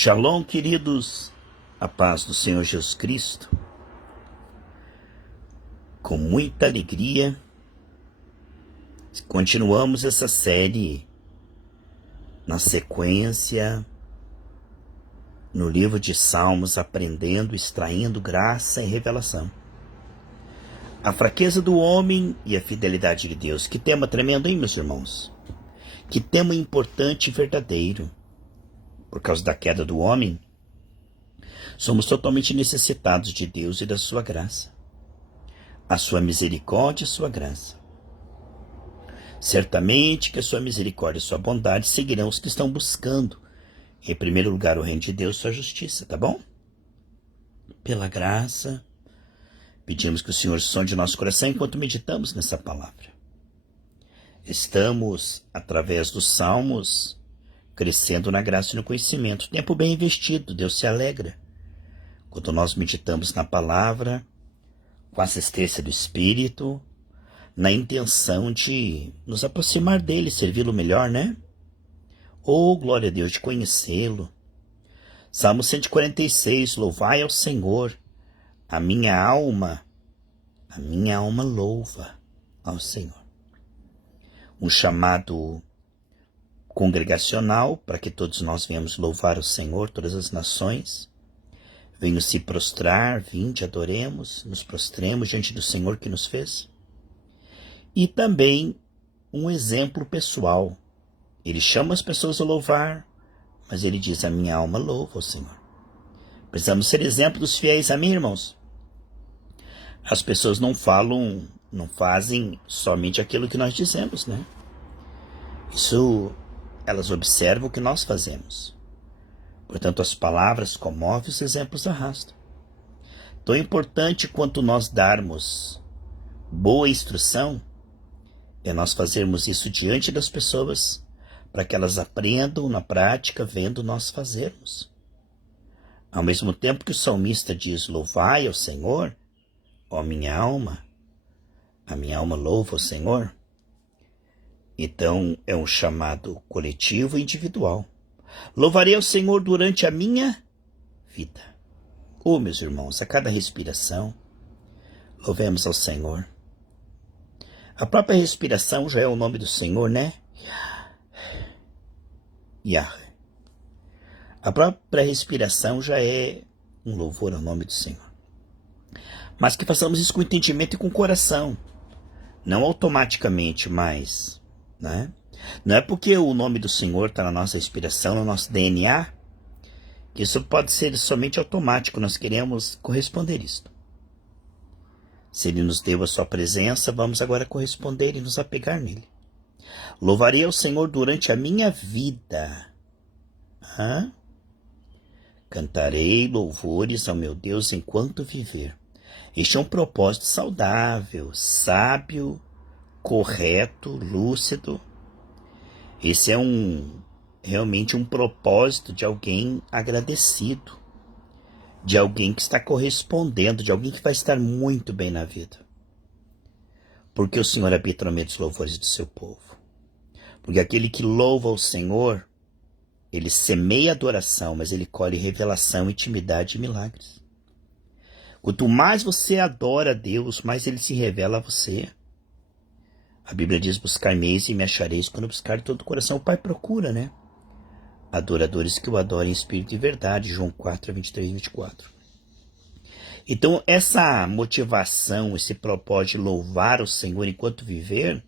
Shalom, queridos, a paz do Senhor Jesus Cristo. Com muita alegria, continuamos essa série na sequência no livro de Salmos, aprendendo, extraindo graça e revelação. A fraqueza do homem e a fidelidade de Deus. Que tema tremendo, hein, meus irmãos? Que tema importante e verdadeiro. Por causa da queda do homem, somos totalmente necessitados de Deus e da sua graça. A sua misericórdia e a sua graça. Certamente que a sua misericórdia e a sua bondade seguirão os que estão buscando, em primeiro lugar, o reino de Deus e sua justiça, tá bom? Pela graça, pedimos que o Senhor sonde nosso coração enquanto meditamos nessa palavra. Estamos, através dos Salmos, crescendo na graça e no conhecimento. Tempo bem investido, Deus se alegra. Quando nós meditamos na palavra, com a assistência do Espírito, na intenção de nos aproximar dele, servi-lo melhor, né? Oh, glória a Deus, de conhecê-lo. Salmo 146, louvai ao Senhor, a minha alma louva ao Senhor. Um chamado congregacional, para que todos nós venhamos louvar o Senhor, todas as nações. Venham se prostrar, vinde, adoremos, nos prostremos diante do Senhor que nos fez. E também um exemplo pessoal. Ele chama as pessoas a louvar, mas ele diz, a minha alma louva o Senhor. Precisamos ser exemplo dos fiéis, amém, irmãos? As pessoas não fazem somente aquilo que nós dizemos, né? Elas observam o que nós fazemos. Portanto, as palavras comovem, os exemplos arrastam. Tão importante quanto nós darmos boa instrução, é nós fazermos isso diante das pessoas, para que elas aprendam na prática, vendo nós fazermos. Ao mesmo tempo que o salmista diz, louvai ao Senhor, ó minha alma, a minha alma louva ao Senhor. Então, é um chamado coletivo e individual. Louvarei ao Senhor durante a minha vida. Oh, meus irmãos, a cada respiração, louvemos ao Senhor. A própria respiração já é o nome do Senhor, né? Yahweh. A própria respiração já é um louvor ao nome do Senhor. Mas que façamos isso com entendimento e com coração. Não automaticamente, mas... né? Não é porque o nome do Senhor está na nossa respiração, no nosso DNA, que isso pode ser somente automático. Nós queremos corresponder isto. Se Ele nos deu a sua presença, vamos agora corresponder e nos apegar nele. Louvarei ao Senhor durante a minha vida. Cantarei louvores ao meu Deus enquanto viver. Este é um propósito saudável, sábio, correto, lúcido. Esse é realmente um propósito de alguém agradecido, de alguém que está correspondendo, de alguém que vai estar muito bem na vida. Porque o Senhor habita no meio dos louvores do seu povo. Porque aquele que louva o Senhor, ele semeia adoração, mas ele colhe revelação, intimidade e milagres. Quanto mais você adora a Deus, mais ele se revela a você. A Bíblia diz, buscar-me-eis e me achareis quando buscar de todo o coração. O Pai procura, né? Adoradores que o adorem em espírito e verdade. João 4, 23 e 24. Então, essa motivação, esse propósito de louvar o Senhor enquanto viver,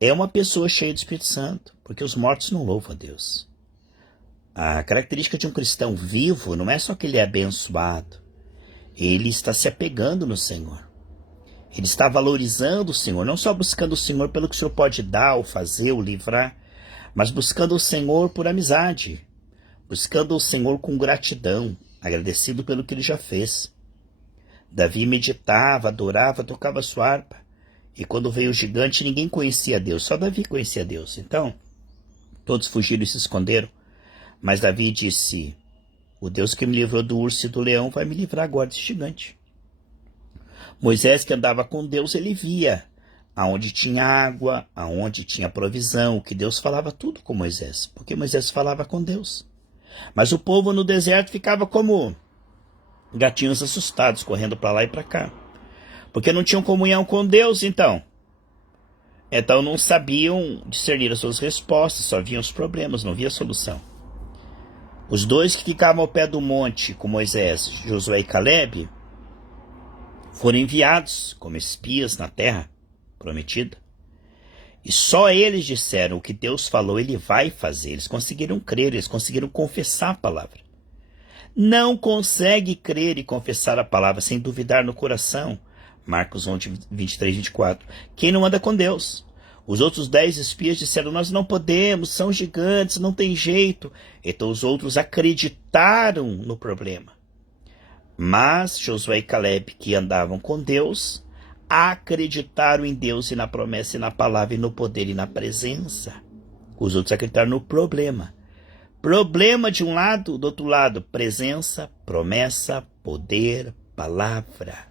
é uma pessoa cheia do Espírito Santo, porque os mortos não louvam a Deus. A característica de um cristão vivo não é só que ele é abençoado. Ele está se apegando no Senhor. Ele está valorizando o Senhor, não só buscando o Senhor pelo que o Senhor pode dar, ou fazer, ou livrar, mas buscando o Senhor por amizade, buscando o Senhor com gratidão, agradecido pelo que ele já fez. Davi meditava, adorava, tocava sua harpa, e quando veio o gigante, ninguém conhecia Deus, só Davi conhecia Deus. Então, todos fugiram e se esconderam, mas Davi disse, o Deus que me livrou do urso e do leão vai me livrar agora desse gigante. Moisés, que andava com Deus, ele via aonde tinha água, aonde tinha provisão, que Deus falava tudo com Moisés, porque Moisés falava com Deus. Mas o povo no deserto ficava como gatinhos assustados, correndo para lá e para cá. Porque não tinham comunhão com Deus, então. Então não sabiam discernir as suas respostas, só viam os problemas, não via solução. Os dois que ficavam ao pé do monte com Moisés, Josué e Caleb, foram enviados como espias na terra prometida. E só eles disseram o que Deus falou, ele vai fazer. Eles conseguiram crer, eles conseguiram confessar a palavra. Não consegue crer e confessar a palavra sem duvidar no coração. Marcos 11, 23, 24. Quem não anda com Deus? Os outros 10 espias disseram, nós não podemos, são gigantes, não tem jeito. Então os outros acreditaram no problema. Mas Josué e Caleb, que andavam com Deus, acreditaram em Deus e na promessa e na palavra e no poder e na presença. Os outros acreditaram no problema. Problema de um lado, do outro lado, presença, promessa, poder, palavra.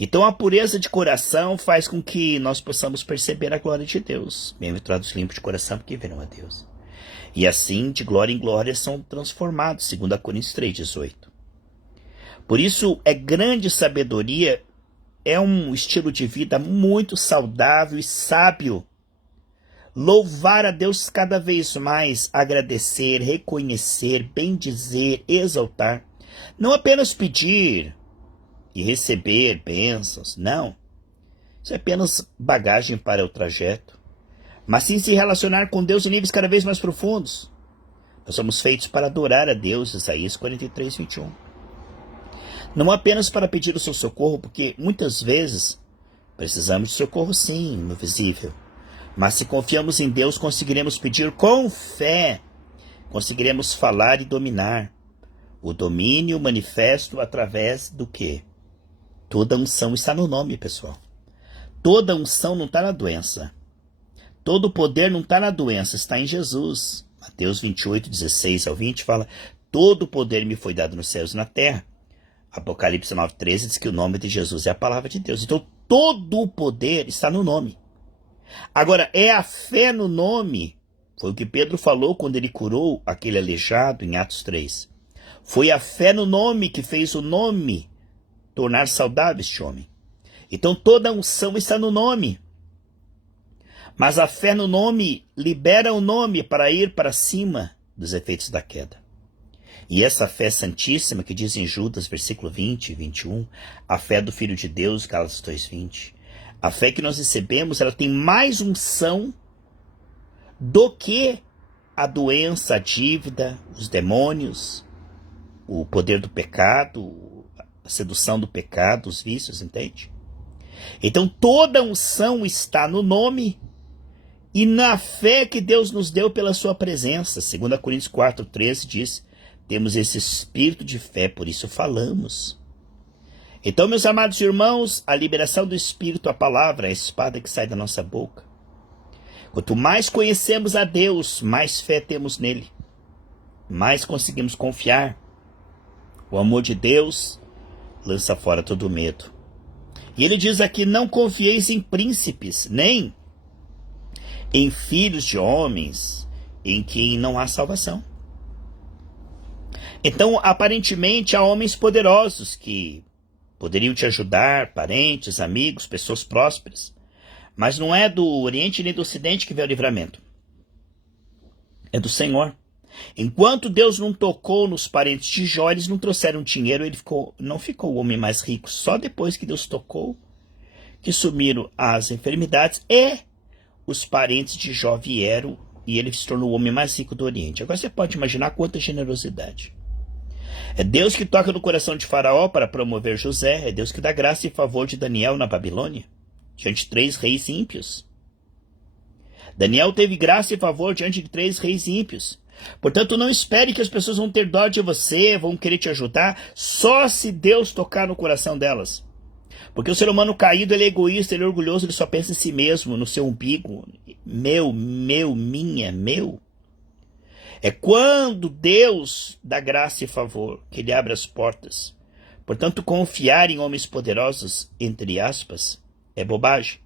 Então a pureza de coração faz com que nós possamos perceber a glória de Deus. Bem-aventurados limpos de coração, porque verão a Deus. E assim, de glória em glória, são transformados, 2 Coríntios 3,18. Por isso, é grande sabedoria, é um estilo de vida muito saudável e sábio. Louvar a Deus cada vez mais, agradecer, reconhecer, bendizer, exaltar. Não apenas pedir e receber bênçãos, não. Isso é apenas bagagem para o trajeto. Mas sim se relacionar com Deus em níveis cada vez mais profundos. Nós somos feitos para adorar a Deus, Isaías 43, 21. Não apenas para pedir o seu socorro, porque muitas vezes precisamos de socorro sim, no visível. Mas se confiamos em Deus, conseguiremos pedir com fé. Conseguiremos falar e dominar. O domínio manifesto através do quê? Toda unção está no nome, pessoal. Toda unção não está na doença. Todo poder não está na doença, está em Jesus. Mateus 28, 16 ao 20 fala, todo poder me foi dado nos céus e na terra. Apocalipse 9, 13 diz que o nome de Jesus é a palavra de Deus. Então todo o poder está no nome. Agora, é a fé no nome. Foi o que Pedro falou quando ele curou aquele aleijado em Atos 3. Foi a fé no nome que fez o nome tornar saudável este homem. Então toda a unção está no nome. Mas a fé no nome libera o nome para ir para cima dos efeitos da queda. E essa fé santíssima que diz em Judas, versículo 20 e 21, a fé do Filho de Deus, Gálatas 2:20, a fé que nós recebemos, ela tem mais unção do que a doença, a dívida, os demônios, o poder do pecado, a sedução do pecado, os vícios, entende? Então toda unção está no nome e na fé que Deus nos deu pela sua presença. 2 Coríntios 4:13 diz, temos esse espírito de fé, por isso falamos. Então, meus amados irmãos, a liberação do Espírito, a palavra, é a espada que sai da nossa boca. Quanto mais conhecemos a Deus, mais fé temos nele. Mais conseguimos confiar. O amor de Deus lança fora todo medo. E ele diz aqui, não confieis em príncipes, nem em filhos de homens, em quem não há salvação. Então, aparentemente, há homens poderosos que poderiam te ajudar, parentes, amigos, pessoas prósperas. Mas não é do Oriente nem do Ocidente que vem o livramento. É do Senhor. Enquanto Deus não tocou nos parentes de Jó, eles não trouxeram dinheiro, não ficou o homem mais rico. Só depois que Deus tocou, que sumiram as enfermidades, e os parentes de Jó vieram e ele se tornou o homem mais rico do Oriente. Agora você pode imaginar quanta generosidade. É Deus que toca no coração de Faraó para promover José. É Deus que dá graça e favor de Daniel na Babilônia, diante de 3 reis ímpios. Daniel teve graça e favor diante de 3 reis ímpios. Portanto, não espere que as pessoas vão ter dó de você, vão querer te ajudar, só se Deus tocar no coração delas. Porque o ser humano caído, ele é egoísta, ele é orgulhoso, ele só pensa em si mesmo, no seu umbigo. Meu, minha, meu. É quando Deus dá graça e favor, que ele abre as portas. Portanto, confiar em homens poderosos, entre aspas, é bobagem.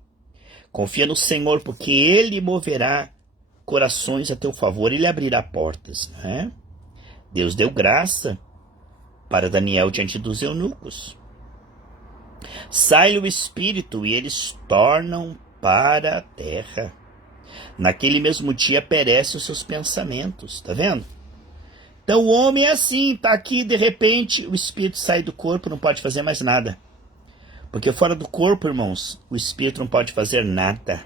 Confia no Senhor, porque ele moverá corações a teu favor, ele abrirá portas, não é? Deus deu graça para Daniel diante dos eunucos. Sai o espírito e eles tornam para a terra. Naquele mesmo dia perecem os seus pensamentos, tá vendo? Então o homem é assim, tá aqui, de repente o espírito sai do corpo, não pode fazer mais nada. Porque fora do corpo, irmãos, o espírito não pode fazer nada.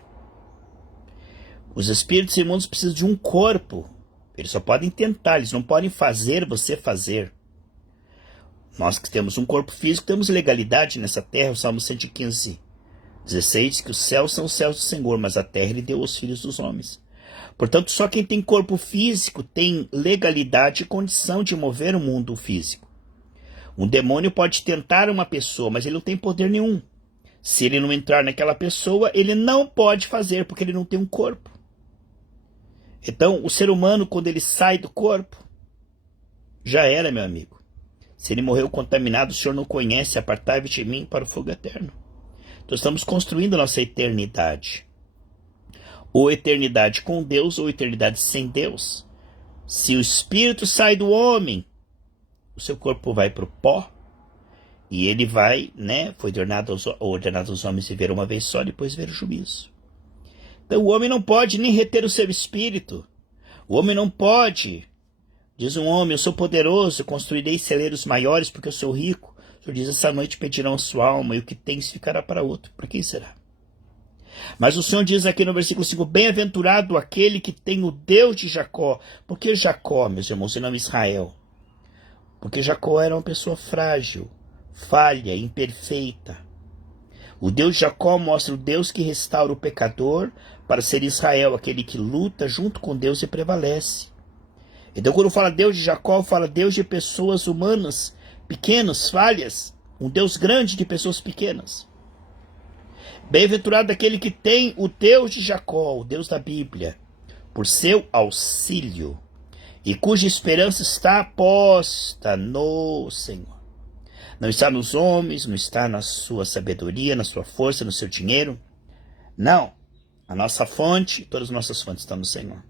Os espíritos imundos precisam de um corpo. Eles só podem tentar, eles não podem fazer você fazer. Nós que temos um corpo físico, temos legalidade nessa terra. O Salmo 115, 16 diz que os céus são os céus do Senhor, mas a terra Ele deu aos filhos dos homens. Portanto, só quem tem corpo físico tem legalidade e condição de mover o mundo físico. Um demônio pode tentar uma pessoa, mas ele não tem poder nenhum. Se ele não entrar naquela pessoa, ele não pode fazer, porque ele não tem um corpo. Então, o ser humano, quando ele sai do corpo, já era, meu amigo. Se ele morreu contaminado, o Senhor não conhece, apartai-vos de mim para o fogo eterno. Então, estamos construindo a nossa eternidade. Ou eternidade com Deus, ou eternidade sem Deus. Se o espírito sai do homem, o seu corpo vai para o pó, e ele vai, foi ordenado aos homens viver uma vez só, depois ver o juízo. Então o homem não pode nem reter o seu espírito. O homem não pode. Diz um homem, eu sou poderoso, construirei celeiros maiores porque eu sou rico. O Senhor diz, essa noite pedirão a sua alma e o que tens ficará para outro. Para quem será? Mas o Senhor diz aqui no versículo 5, bem-aventurado aquele que tem o Deus de Jacó. Por que Jacó, meus irmãos, e não Israel? Porque Jacó era uma pessoa frágil, falha, imperfeita. O Deus de Jacó mostra o Deus que restaura o pecador para ser Israel, aquele que luta junto com Deus e prevalece. Então quando fala Deus de Jacó, fala Deus de pessoas humanas, pequenas, falhas, um Deus grande de pessoas pequenas. Bem-aventurado aquele que tem o Deus de Jacó, o Deus da Bíblia, por seu auxílio, e cuja esperança está posta no Senhor. Não está nos homens, não está na sua sabedoria, na sua força, no seu dinheiro. Não. A nossa fonte, todas as nossas fontes estão no Senhor.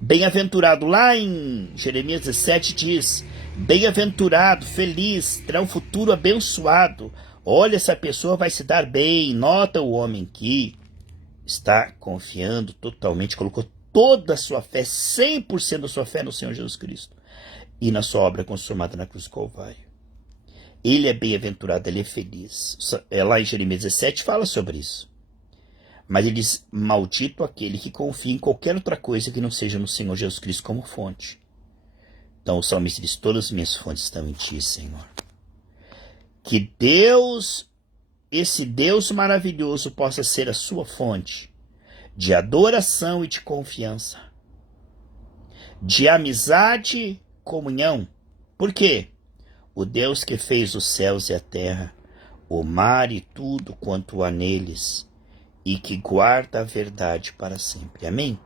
Bem-aventurado, lá em Jeremias 17 diz, bem-aventurado, feliz, terá um futuro abençoado. Olha, essa pessoa vai se dar bem. Nota o homem que está confiando totalmente, colocou toda a sua fé, 100% da sua fé no Senhor Jesus Cristo e na sua obra consumada na cruz do Calvário. Ele é bem-aventurado, ele é feliz. Lá em Jeremias 17 fala sobre isso. Mas ele diz, maldito aquele que confia em qualquer outra coisa que não seja no Senhor Jesus Cristo como fonte. Então o salmista diz, todas as minhas fontes estão em ti, Senhor. Que Deus, esse Deus maravilhoso, possa ser a sua fonte de adoração e de confiança, de amizade, comunhão. Por quê? O Deus que fez os céus e a terra, o mar e tudo quanto há neles, e que guarda a verdade para sempre. Amém?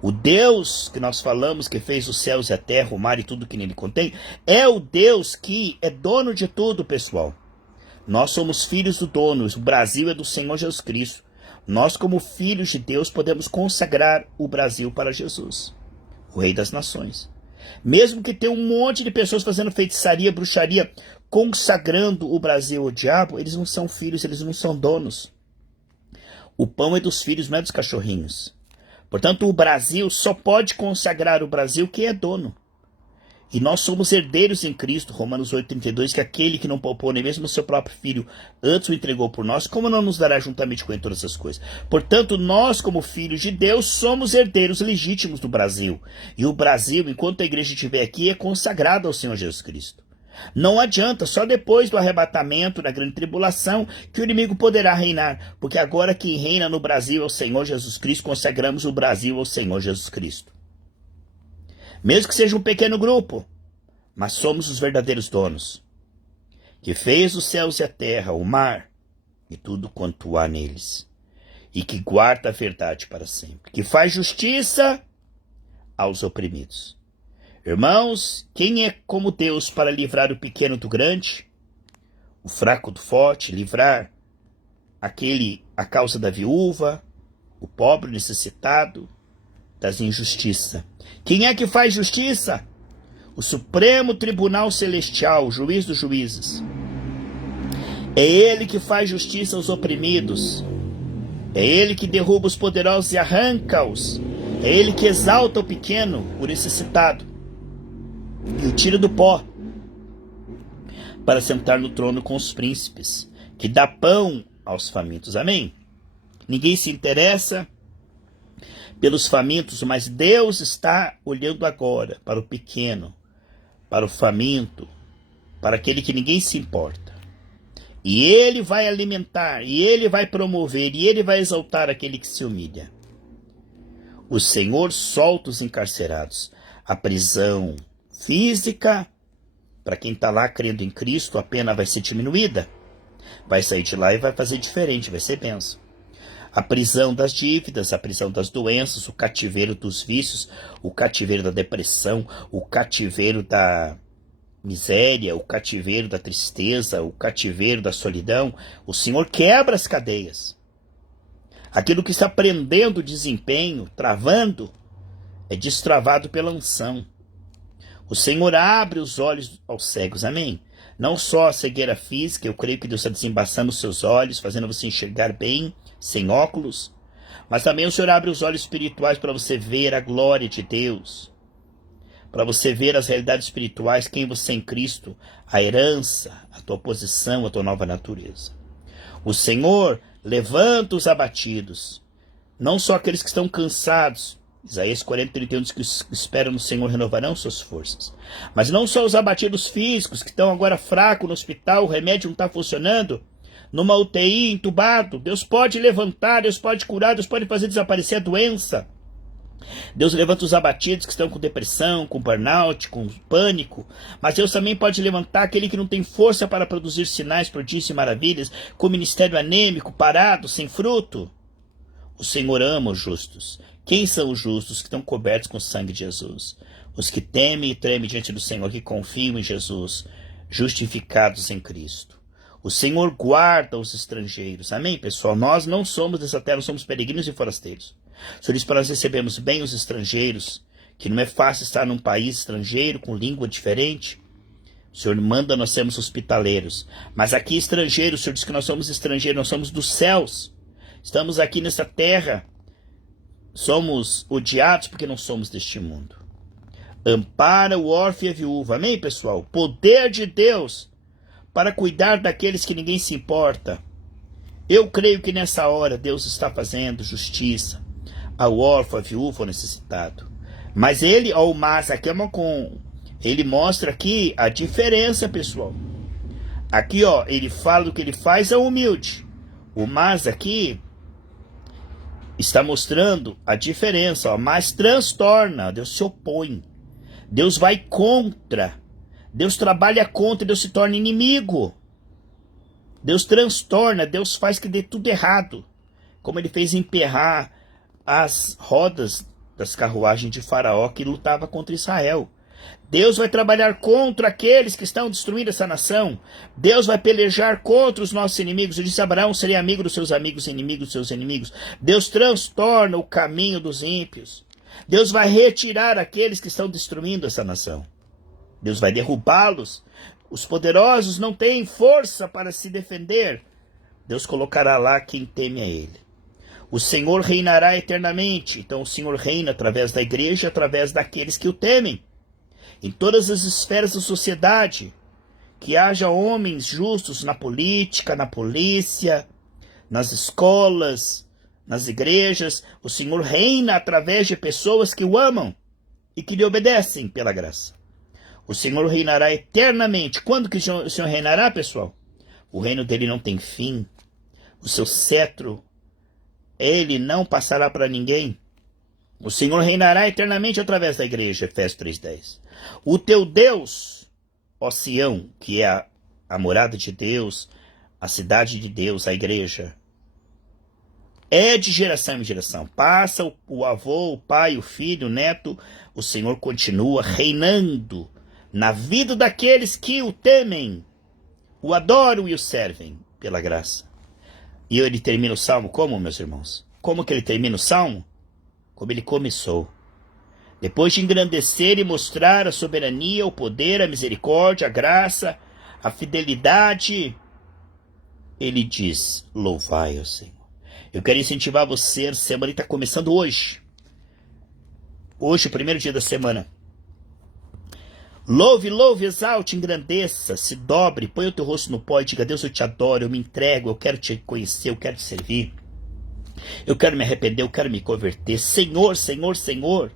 O Deus que nós falamos, que fez os céus e a terra, o mar e tudo que nele contém, é o Deus que é dono de tudo, pessoal. Nós somos filhos do dono, o Brasil é do Senhor Jesus Cristo. Nós, como filhos de Deus, podemos consagrar o Brasil para Jesus, o Rei das Nações. Mesmo que tenha um monte de pessoas fazendo feitiçaria, bruxaria, consagrando o Brasil ao diabo, eles não são filhos, eles não são donos. O pão é dos filhos, não é dos cachorrinhos. Portanto, o Brasil só pode consagrar o Brasil quem é dono. E nós somos herdeiros em Cristo, Romanos 8,32, que aquele que não poupou nem mesmo o seu próprio filho, antes o entregou por nós, como não nos dará juntamente com ele todas essas coisas? Portanto, nós, como filhos de Deus, somos herdeiros legítimos do Brasil. E o Brasil, enquanto a igreja estiver aqui, é consagrado ao Senhor Jesus Cristo. Não adianta, só depois do arrebatamento, da grande tribulação, que o inimigo poderá reinar. Porque agora quem reina no Brasil é o Senhor Jesus Cristo, consagramos o Brasil ao Senhor Jesus Cristo. Mesmo que seja um pequeno grupo, mas somos os verdadeiros donos, que fez os céus e a terra, o mar e tudo quanto há neles, e que guarda a verdade para sempre, que faz justiça aos oprimidos. Irmãos, quem é como Deus para livrar o pequeno do grande, o fraco do forte, livrar a causa da viúva, o pobre necessitado, das injustiças? Quem é que faz justiça? o Supremo Tribunal Celestial, o juiz dos juízes. É ele que faz justiça aos oprimidos. É ele que derruba os poderosos e arranca-os. É ele que exalta o pequeno, o necessitado, e o tira do pó, para sentar no trono com os príncipes, que dá pão aos famintos. Amém? Ninguém se interessa pelos famintos, mas Deus está olhando agora para o pequeno, para o faminto, para aquele que ninguém se importa. E ele vai alimentar, e ele vai promover, e ele vai exaltar aquele que se humilha. O Senhor solta os encarcerados. A prisão física, para quem está lá crendo em Cristo, a pena vai ser diminuída. Vai sair de lá e vai fazer diferente, vai ser bênção. A prisão das dívidas, a prisão das doenças, o cativeiro dos vícios, o cativeiro da depressão, o cativeiro da miséria, o cativeiro da tristeza, o cativeiro da solidão. O Senhor quebra as cadeias. Aquilo que está prendendo o desempenho, travando, é destravado pela unção. O Senhor abre os olhos aos cegos, amém? Não só a cegueira física, eu creio que Deus está desembaçando os seus olhos, fazendo você enxergar bem, sem óculos, mas também o Senhor abre os olhos espirituais para você ver a glória de Deus, para você ver as realidades espirituais, quem você é em Cristo, a herança, a tua posição, a tua nova natureza. O Senhor levanta os abatidos, não só aqueles que estão cansados. Isaías 40:31 diz que os que esperam no Senhor renovarão suas forças. Mas não só os abatidos físicos, que estão agora fracos no hospital, o remédio não está funcionando, numa UTI, entubado. Deus pode levantar, Deus pode curar, Deus pode fazer desaparecer a doença. Deus levanta os abatidos que estão com depressão, com burnout, com pânico. Mas Deus também pode levantar aquele que não tem força para produzir sinais, prodígios e maravilhas, com ministério anêmico, parado, sem fruto. O Senhor ama os justos. Quem são os justos que estão cobertos com o sangue de Jesus? Os que temem e tremem diante do Senhor, que confiam em Jesus, justificados em Cristo. O Senhor guarda os estrangeiros. Amém, pessoal? Nós não somos dessa terra, nós somos peregrinos e forasteiros. O Senhor diz para nós recebemos bem os estrangeiros, que não é fácil estar num país estrangeiro, com língua diferente. O Senhor manda nós sermos hospitaleiros. Mas aqui estrangeiros, o Senhor diz que nós somos estrangeiros, nós somos dos céus. Estamos aqui nessa terra. Somos odiados porque não somos deste mundo. Ampara o órfão e a viúva. Amém, pessoal? Poder de Deus para cuidar daqueles que ninguém se importa. Eu creio que nessa hora Deus está fazendo justiça ao órfão, à viúva, ao necessitado. Mas ele, aqui ele mostra aqui a diferença, pessoal. Aqui, ele fala do que ele faz ao humilde. O mas aqui está mostrando a diferença, mas transtorna, Deus se opõe. Deus vai contra. Deus trabalha contra, Deus se torna inimigo. Deus transtorna, Deus faz que dê tudo errado. Como ele fez emperrar as rodas das carruagens de Faraó que lutava contra Israel. Deus vai trabalhar contra aqueles que estão destruindo essa nação. Deus vai pelejar contra os nossos inimigos. Ele disse: Abraão seria amigo dos seus amigos, inimigo dos seus inimigos. Deus transtorna o caminho dos ímpios. Deus vai retirar aqueles que estão destruindo essa nação. Deus vai derrubá-los. Os poderosos não têm força para se defender. Deus colocará lá quem teme a Ele. O Senhor reinará eternamente. Então o Senhor reina através da igreja, através daqueles que o temem. Em todas as esferas da sociedade, que haja homens justos na política, na polícia, nas escolas, nas igrejas. O Senhor reina através de pessoas que o amam e que lhe obedecem pela graça. O Senhor reinará eternamente. Quando que o Senhor reinará, pessoal? O reino dele não tem fim. O seu cetro, ele não passará para ninguém. O Senhor reinará eternamente através da igreja, Efésios 3:10. O teu Deus, ó Sião, que é a morada de Deus, a cidade de Deus, a igreja, é de geração em geração. Passa o avô, o pai, o filho, o neto. O Senhor continua reinando na vida daqueles que o temem, o adoram e o servem pela graça. E ele termina o salmo como, meus irmãos? Como que ele termina o salmo? Como ele começou. Depois de engrandecer e mostrar a soberania, o poder, a misericórdia, a graça, a fidelidade, ele diz: louvai ao Senhor. Eu quero incentivar você, a semana está começando hoje. Hoje, o primeiro dia da semana. Louve, louve, exalte, engrandeça, se dobre, põe o teu rosto no pó e diga: Deus, eu te adoro, eu me entrego, eu quero te conhecer, eu quero te servir. Eu quero me arrepender, eu quero me converter. Senhor, Senhor, Senhor,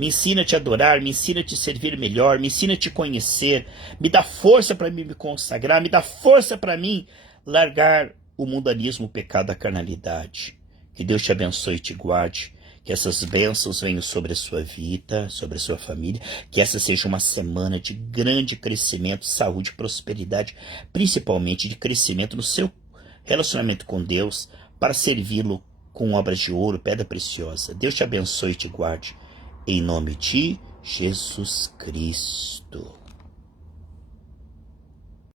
me ensina a te adorar, me ensina a te servir melhor, me ensina a te conhecer. Me dá força para mim me consagrar, me dá força para mim largar o mundanismo, o pecado, a carnalidade. Que Deus te abençoe e te guarde. Que essas bênçãos venham sobre a sua vida, sobre a sua família. Que essa seja uma semana de grande crescimento, saúde, prosperidade, principalmente de crescimento no seu relacionamento com Deus, para servi-lo com obras de ouro, pedra preciosa. Deus te abençoe e te guarde. Em nome de Jesus Cristo.